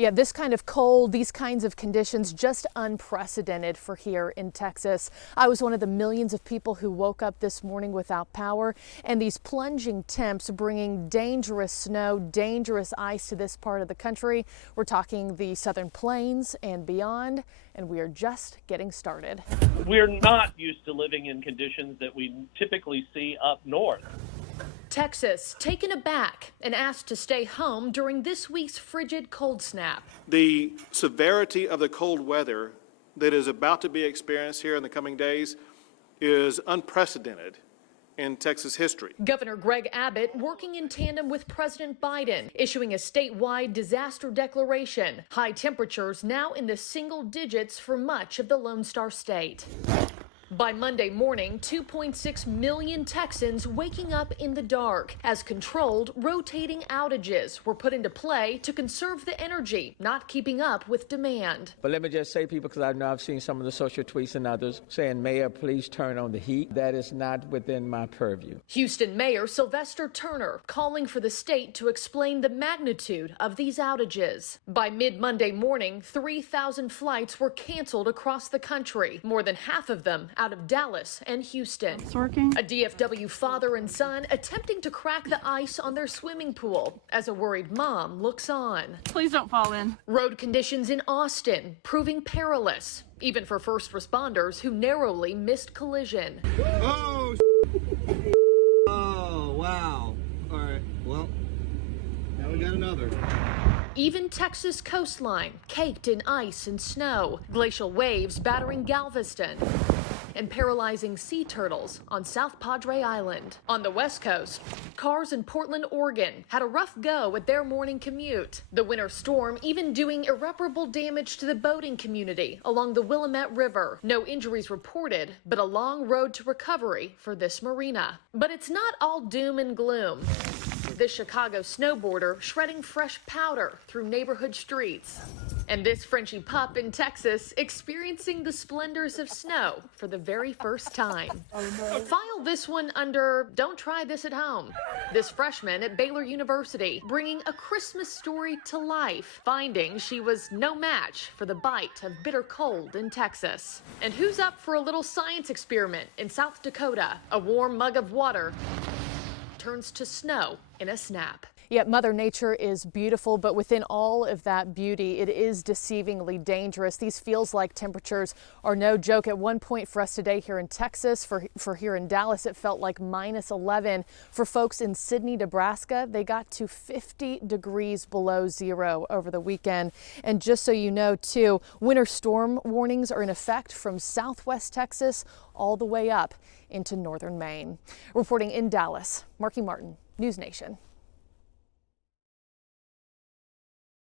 Yeah, this kind of cold, these kinds of conditions, just unprecedented for here in Texas. I was one of the millions of people who woke up this morning without power, and these plunging temps bringing dangerous snow, dangerous ice to this part of the country. We're talking the Southern Plains and beyond, and we are just getting started. We're not used to living in conditions that we typically see up north. Texas taken aback and asked to stay home during this week's frigid cold snap. The severity of the cold weather that is about to be experienced here in the coming days is unprecedented in Texas history. Governor Greg Abbott working in tandem with President Biden, issuing a statewide disaster declaration. High temperatures now in the single digits for much of the Lone Star State. By Monday morning, 2.6 million Texans waking up in the dark as controlled, rotating outages were put into play to conserve the energy, not keeping up with demand. But let me just say, people, because I know I've seen some of the social tweets and others saying, Mayor, please turn on the heat. That is not within my purview. Houston Mayor Sylvester Turner calling for the state to explain the magnitude of these outages. By mid-Monday morning, 3,000 flights were canceled across the country, more than half of them out of Dallas and Houston. It's working. A DFW father and son attempting to crack the ice on their swimming pool as a worried mom looks on. Please don't fall in. Road conditions in Austin proving perilous, even for first responders who narrowly missed collision. Oh, oh, wow. All right, well, now we got another. Even Texas coastline caked in ice and snow, glacial waves battering Galveston, and paralyzing sea turtles on South Padre Island. On the West Coast, cars in Portland, Oregon had a rough go at their morning commute. The winter storm even doing irreparable damage to the boating community along the Willamette River. No injuries reported, but a long road to recovery for this marina. But it's not all doom and gloom. This Chicago snowboarder shredding fresh powder through neighborhood streets. And this Frenchie pup in Texas experiencing the splendors of snow for the very first time. File this one under don't try this at home. This freshman at Baylor University bringing a Christmas story to life, finding she was no match for the bite of bitter cold in Texas. And who's up for a little science experiment in South Dakota? A warm mug of water turns to snow in a snap. Yet Mother Nature is beautiful, but within all of that beauty, it is deceivingly dangerous. These feels-like temperatures are no joke. At one point for us today here in Texas, for here in Dallas, it felt like -11. For folks in Sidney, Nebraska, they got to 50 degrees below zero over the weekend. And just so you know, too, winter storm warnings are in effect from southwest Texas all the way up into northern Maine. Reporting in Dallas, Marky Martin, News Nation.